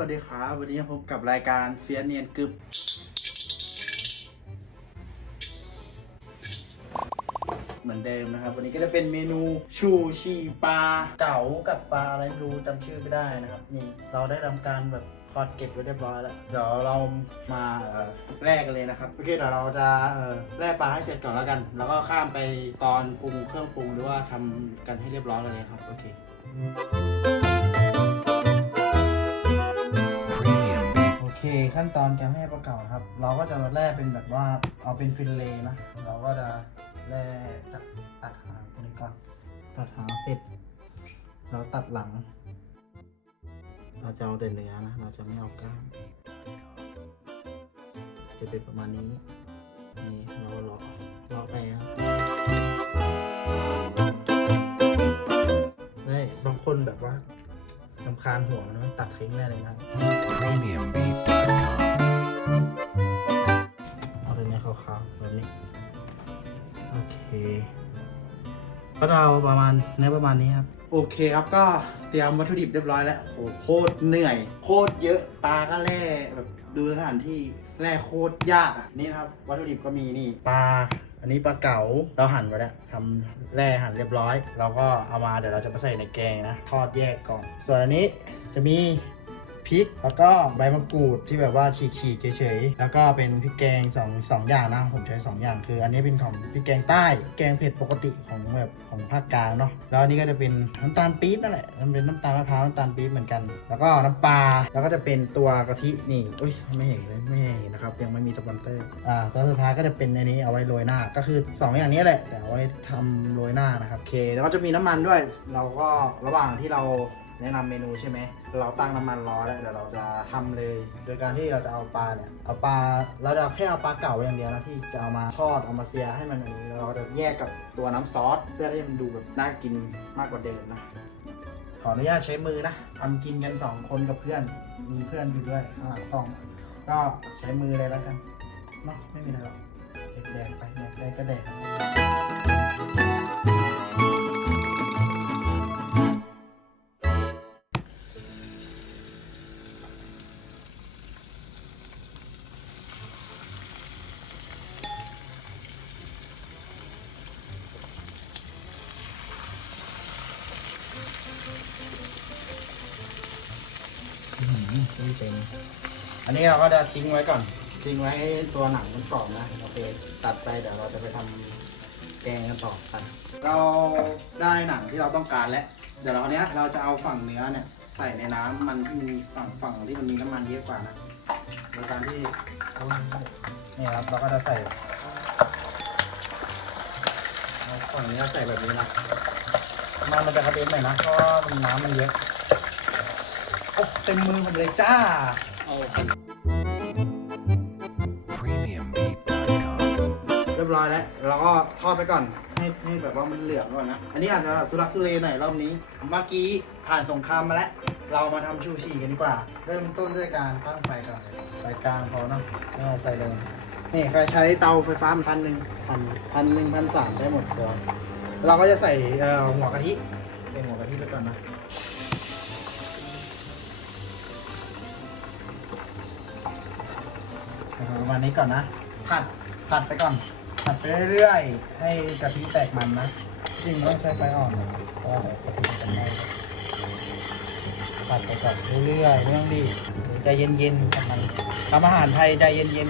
วัสดีครับ วันนี้พบกับรายการเฟียเนียนกึบเหมือนเดิมนะครับ วันนี้ก็จะเป็นเมนูชูชีปลาเก๋ากับปลาอะไรไม่รู้จำชื่อไม่ได้นะครับ นี่เราได้ทำการแบบคอดเก็บไว้เรียบร้อยแล้ว เดี๋ยวเรามาเอ่อแลกกันเลยนะครับ โอเคเดี๋ยวเราจะเอ่อแลกปลาให้เสร็จก่อนแล้วกัน แล้วก็ข้ามไปตอนปรุงเครื่องปรุงหรือว่าทำกันให้เรียบร้อยเลยครับ โอเค ขั้นตอนการแล่ปลาเก๋าครับ เราก็จะแล่เป็นแบบว่าเอาเป็นฟิลเลนะ เราก็จะแล่จากตัดหางตรงนี้ก่อนตัดหางเสร็จ เราตัดหลัง เราจะเอาแต่เนื้อนะ เราจะไม่เอากล้ามจะเป็นประมาณนี้ นี่เราเลาะเลาะไปนะำคาญหัวมันนะตัดทิ้งได้เลยนะ PremiumBeat.com. เอาตัวเนี้ยขาวๆแบบนี้ โอเคก็เอาประมาณเนื้อประมาณนี้ครับ โอเคครับก็เตรียมวัตถุดิบเรียบร้อยแล้วโหโคตรเหนื่อย โคตรเยอะปลาก็แล่แบบดูสถานที่แล่โคตรยากอะนี่นะครับ วัตถุดิบก็มีนี่ปลา อันนี้ปลาเก๋าเราหั่นไว้แล้วทำแล่หั่นเรียบร้อย เราก็เอามาเดี๋ยวเราจะมาใส่ในแกงนะ ทอดแยกก่อน ส่วนอันนี้จะมี พริก แล้วก็ใบมะกรูดที่แบบว่าฉีกๆเฉยๆ แล้วก็เป็นพริกแกง2องสองอย่างนะ ผมใช้ 2 อย่าง คือ อันนี้เป็นของพริกแกงใต้ แกงเผ็ดปกติของแบบของภาคกลางเนาะ แล้วอันนี้ก็จะเป็นน้ำตาลปี๊บนั่นแหละ มันเป็นน้ำตาลมะพร้าวน้ำตาลปี๊บเหมือนกัน แล้วก็น้ำปลา แล้วก็จะเป็นตัวกะทินี่อุ้ยไม่เห็นเลยไม่เห็นนะครับยังไม่มีสปอนเซอร์ อ่าตัวสุดท้ายก็จะเป็นอันนี้เอาไว้โรยหน้า ก็คือ 2 อย่างนี้แหละ แต่เอาไว้ทำโรยหน้านะครับ โอเค แล้วก็จะมีน้ำมันด้วย เราก็ระหว่างที่เรา แนะนำเมนูใช่ไหม เราตั้งน้ำมันรอแล้วเดี๋ยวเราจะทำเลย โดยการที่เราจะเอาปลาเนี่ย เอาปลา เราจะแค่เอาปลาเก่าอย่างเดียวนะที่จะเอามาทอดเอามาเสียให้มันอันนี้เราจะแยกกับตัวน้ำซอสเพื่อให้มันดูแบบน่ากินมากกว่าเดิมนะ ขออนุญาตใช้มือนะทำกินกันสองคนกับเพื่อน มีเพื่อนอยู่ด้วยข้างหลังกล้อง ก็ใช้มือเลยแล้วกัน เนาะไม่มีอะไรหรอกแดกไปแดกได้ก็แดก นี่เป็น อันนี้เราก็จะทิ้งไว้ก่อน ทิ้งไว้ให้ตัวหนังมันกรอบนะโอเคตัดไปเดี๋ยวเราจะไปทำแกงกันต่อกัน เราได้หนังที่เราต้องการแล้ว เดี๋ยวเราเนี้ยเราจะเอาฝั่งเนื้อเนี่ยใส่ในน้ำมันที่มีฝั่งฝั่งที่มันมีน้ำมันเยอะกว่านะโดยการที่นี่ครับเราก็จะใส่เอาฝั่งนี้เราใส่แบบนี้นะน้ำมันจะกระเด็นหน่อยนะเพราะว่ามันน้ำมันเยอะโอ้เต็มมือผมเลยจ้า PremiumBeat.com. เรียบร้อยแล้วเราก็ทอดไปก่อน ให้ให้แบบว่ามันเหลืองก่อนนะ อันนี้อาจจะแบบทุลักทุเลหน่อยรอบนี้ เมื่อกี้ผ่านสงครามมาแล้ว เรามาทำชูชีกันดีกว่า เริ่มต้นด้วยการตั้งไฟก่อนเลยไฟกลางพอเนาะไม่เอาไฟแรงนี่ไฟใช้เตาไฟฟ้าพันหนึ่งพันพันหนึ่งพันสามได้หมดตัว เราก็จะใส่เอ่อหัวกะทิ ใส่หัวกะทิไปก่อนนะ มาณนี้ก่อนนะ ผัด ผัดไปก่อน ผัดไปเรื่อยๆ ให้กะทิแตกมันนะ จริงต้องใช้ไฟอ่อนนะเพราะว่ากะทิมันจะไหม้ผัดไปก่อนเรื่อยๆไม่ต้องรีบใจเย็นๆกับมันทำอาหารไทยใจเย็น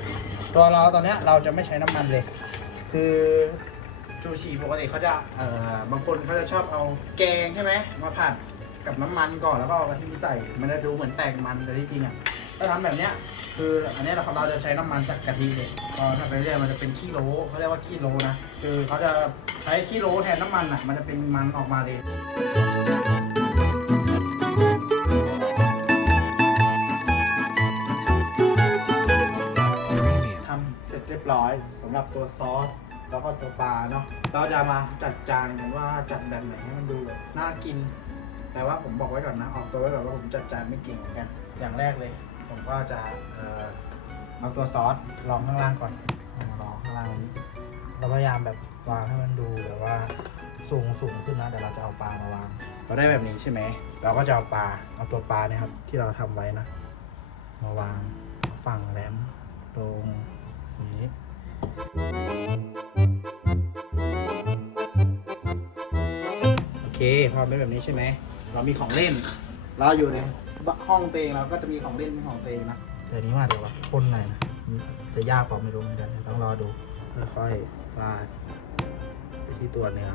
ๆ ตัวเราตอนเนี้ยเราจะไม่ใช้น้ำมันเลย คือชูชีปกติเขาจะเอ่อบางคนเขาจะชอบเอาแกงใช่ไหมมาผัดกับน้ำมันก่อนแล้วก็เอากะทิใส่ มันจะดูเหมือนแตกมันแต่ที่จริงอะถ้าทำแบบเนี้ย คืออันนี้เราเราจะใช้น้ำมันจากกะทิเลยพอทำไปเรื่อยมันจะเป็นขี้โลเขาเรียกว่าขี้โลนะ คือเขาจะใช้ขี้โลแทนน้ำมันอะ มันจะเป็นมันออกมาเลยทำเสร็จเรียบร้อยสำหรับตัวซอสแล้วก็ตัวปลาเนาะ เราจะมาจัดจานกันว่าจัดแบบไหนให้มันดูแบบน่ากิน แต่ว่าผมบอกไว้ก่อนนะ ออกตัวไว้ก่อนว่าผมจัดจานไม่เก่งเหมือนกัน อย่างแรกเลย ผมก็จะเอาตัวซอสรองข้างล่างก่อนเอามารองข้างล่างนี้เราพยายามแบบวางให้มันดูแบบว่าสูงสูงขึ้นนะเดี๋ยวเราจะเอาปลามาวาง เราได้แบบนี้ใช่ไหมเราก็จะเอาปลาเอาตัวปลาเนี่ยครับที่เราทำไว้นะ มาวางฝั่งแหลมตรงนี้โอเคพอเป็นแบบนี้ใช่ไหมเรามีของเล่น เราอยู่ใน ห้องเตงเราก็จะมีของเล่นเป็นของเตงนะเดี๋ยวนี้มาเดี๋ยวแบบพ่นหน่อยนะจะยากเปล่าไม่รู้เหมือนกันเดี๋ยวต้องรอดูค่อยๆลาดไปที่ตัวเนื้อ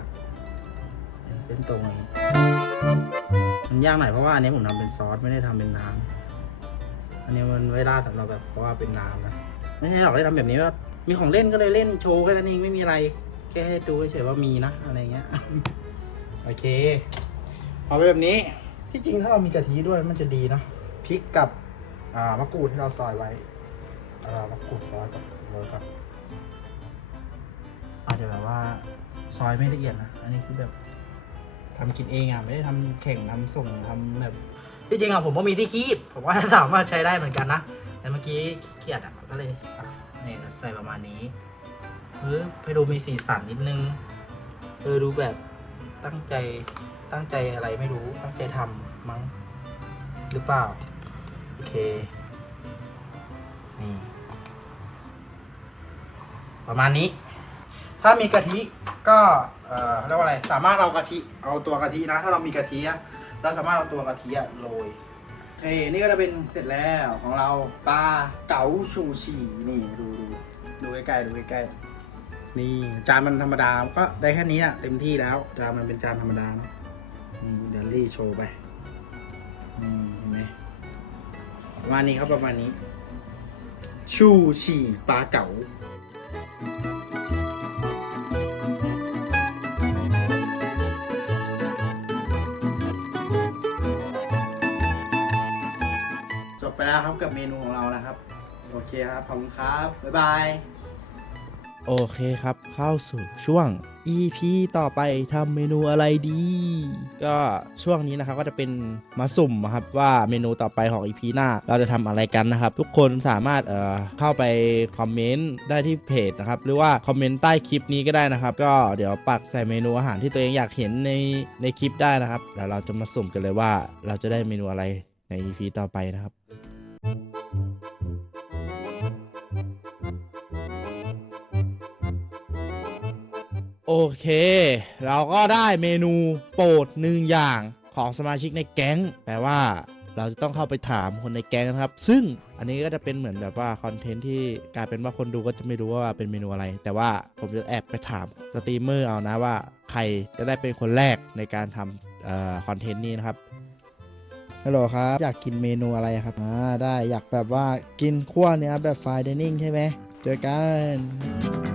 เส้นตรงนี้มันยากหน่อยเพราะว่าอันนี้ผมทำเป็นซอสไม่ได้ทำเป็นน้ำอันนี้มันไว้ราดสำหรับแบบเพราะว่าเป็นน้ำนะไม่ใช่หรอกได้ทำแบบนี้ว่ามีของเล่นก็เลยเล่นโชว์แค่นั้นเองไม่มีอะไรแค่ให้ดูเฉยว่ามีนะอะไรเงี้ยโอเคพอเป็นแบบนี้ ที่จริงถ้าเรามีกะทิด้วยมันจะดีนะพริกกับมะกรูดที่เราซอยไว้อ่ามะกรูดซอยกับโรยกับอาจจะแบบว่าซอยไม่ละเอียดนะ อันนี้คือแบบทำกินเองอะไม่ได้ทำแข่งทำส่งทำแบบที่จริงอะผมก็มีที่คีบผมว่าสามารถใช้ได้เหมือนกันนะ แต่เมื่อกี้ขี้เกียจอะก็เลยอะนี่ยใส่ประมาณนี้เออให้ดูมีสีสันนิดนึงเออดูแบบตั้งใจตั้งใจอะไรไม่รู้ตั้งใจทำ มั้งหรือเปล่า โอเค นี่ ประมาณนี้ ถ้ามีกะทิก็เอ่อเรียกว่าอะไร สามารถเอากะทิเอาตัวกะทินะ ถ้าเรามีกะทิอะเราสามารถเอาตัวกะทิอะโรยโอเคนี่ก็จะเป็นเสร็จแล้วของเราปลาเก๋าชูชีนี่ดูดูดูใกล้ๆดูใกล้ๆนี่จานมันธรรมดาก็ได้แค่นี้อะเต็มที่แล้วจานมันเป็นจานธรรมดานะนี่เดลลี่โชว์ไป อืมเห็นไหมประมาณนี้ครับประมาณนี้ ชูชีปลาเก๋าจบไปแล้วครับกับเมนูของเรานะครับ โอเคครับ ขอบคุณครับ บ๊ายบาย โอเคครับ เข้าสู่ช่วง EP ต่อไปทำเมนูอะไรดี ก็ช่วงนี้นะครับก็จะเป็นมาสุ่มครับว่าเมนูต่อไปของ EP หน้า เราจะทำอะไรกันนะครับ ทุกคนสามารถเอ่อเข้าไปคอมเมนต์ได้ที่เพจนะครับ หรือว่าคอมเมนต์ใต้คลิปนี้ก็ได้นะครับ ก็เดี๋ยวปักใส่เมนูอาหารที่ตัวเองอยากเห็นในในคลิปได้นะครับเดี๋ยวเราจะมาสุ่มกันเลยว่า เราจะได้เมนูอะไรใน EP ต่อไปนะครับ โอเค เราก็ได้เมนูโปรดหนึ่งอย่างของสมาชิกในแก๊งแปลว่าเราจะต้องเข้าไปถามคนในแก๊งนะครับ ซึ่งอันนี้ก็จะเป็นเหมือนแบบว่าคอนเทนต์ที่กลายเป็นว่าคนดูก็จะไม่รู้ว่าเป็นเมนูอะไร แต่ว่าผมจะแอบไปถามสตรีมเมอร์เอานะว่า ใครจะได้เป็นคนแรกในการทำคอนเทนต์นี้นะครับฮัลโหลครับ อยากกินเมนูอะไรครับ อ่า ได้อยากแบบว่ากินขั้วเนื้อแบบไฟเดนิ่งใช่ไหมเจอกัน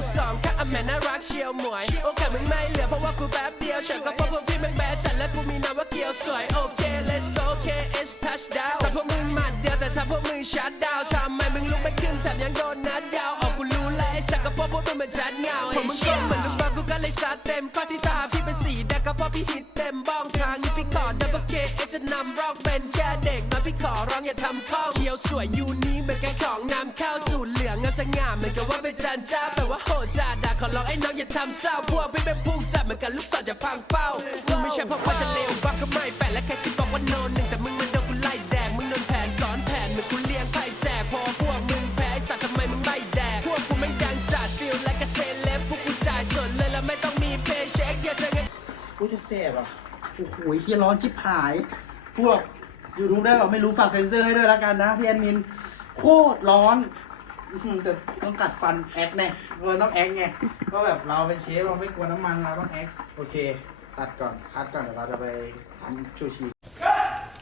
สอง แค่น่ารักเชียวหมวย โอกาสมึงไม่เหลือเพราะว่ากูแป๊บเดียวฉันก็เพราะพวกพี่แม่งแบดจัดและกูมีนามว่าเคียวสวยโอเค let's go KS touchdown สับพวกมึงหมัดเดียวแต่ถ้าพวกมึงชัดดาวทำไมมึงลุกไม่ขึ้นแถมยังโดนนัดยาวออกกูรู้และไอ้สักก็เพราะพวกมึงมันจัดเงาผมมึงก็เหมือนลูกบอลกูก็เลยซัดเต็มข้อที่ตาพี่เป็นสีแดงก็เพราะพี่ฮิตเต็มบ้องทาง นำร่องเป็นแค่เด็กมาพี่ขอร้องอย่าทำข้องเขียวสวยยูนี้เหมือนกันของนำเข้าสู่เหลืองงามสง่าเหมือนกับว่าเป็นจันจ้าแปลว่าโหดจ้าด่าขอร้องไอ้น้องอย่าทำเศร้าพวกพี่เป็นพุ่งจัดเหมือนกันลูกศรจะพังเป้ากูไม่ใช่เพราะว่าจะเลวบ้าก็ไม่แปลกและใครที่บอกว่าโนนหนึ่งแต่มึงมันโดนกูไล่แดกมึงโดนแผนสอนแผนเหมือนกูเลี้ยงไพ่แจกพอพวกมึงแพ้ไอ้สัตว์ทำไมมึงไม่แดกพวกกูแม่ดังจัดฟิลและกระเซเลบพวกกูจ่ายสดเลยแล้วไม่ต้องมีเพย์เช็คอย่าเจอเงินอุ้ยจะแสบอะโอ้โหเฮียร้อนชิบหาย พวกยูทูบได้แบบไม่รู้ฝากเซนเซอร์ให้ด้วยแล้วกันนะพี่แอดมิน โคตรร้อนอื้อหือแต่ต้องกัดฟันแอคแน่เออต้องแอคไงก็แบบเราเป็นเชฟเราไม่กลัวน้ำมันเราต้องแอคโอเค ตัดก่อนคัดก่อนเดี๋ยวเราจะไปทำชูชี